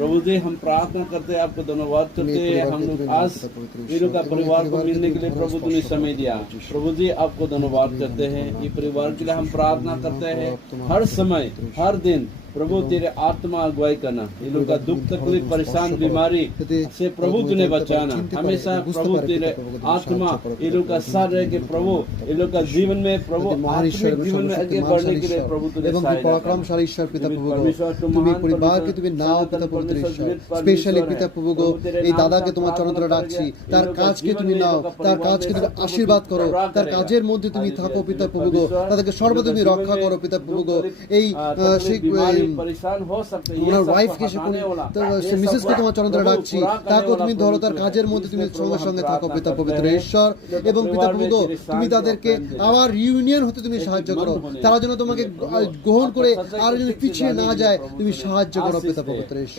प्रभु जी हम प्रार्थना करते हैं, आपको धन्यवाद करते हैं। हम लोग आज वीरों का परिवार को मिलने के लिए प्रभु तुमने समय दिया। प्रभु जी आपको धन्यवाद करते हैं। ये परिवार के लिए हम प्रार्थना करते हैं, हर समय हर दिन प्रभु तेरे आत्मा अगुवाई करना, ये लोग का दुख तकलीफ परेशान बीमारी से प्रभु तूने बचाना। हमेशा प्रभु तेरे आत्मा ये लोग का साथ रह के प्रभु ये लोग का जीवन में प्रभु आत्मिक जीवन में आगे बढ़ने के लिए प्रभु तूने পরাক্রমশালী ঈশ্বর পিতা প্রভু তুমি পরিবারকে তুমি নাও পিতা পবিত্র ঈশ্বর স্পেশালি পিতা প্রভু এই দাদাকে তোমার চরণতলে রাখছি, তার কাজকে তুমি নাও, তার কাজকে তুমি আশীর্বাদ করো, তার কাজের মধ্যে তুমি থাকো পিতা প্রভু, তাদেরকে সর্বদা তুমি রক্ষা করো পিতা প্রভু। এই ওনার ওয়াইফকে মিসেসকে তোমার চরণতলে রাখছি, তাকেও তুমি ধরো, তার কাজের মধ্যে তুমি সঙ্গে সঙ্গে থাকো পিতা পবিত্র ঈশ্বর। এবং পিতা প্রভু তুমি তাদেরকে আবার রিউনিয়ন হতে তুমি সাহায্য করো, তারা যেন তোমাকে গ্রহণ করে আর যেন পিছিয়ে না যায়, তুমি সাহায্য করো পিতা পবিত্র ঈশ্বর।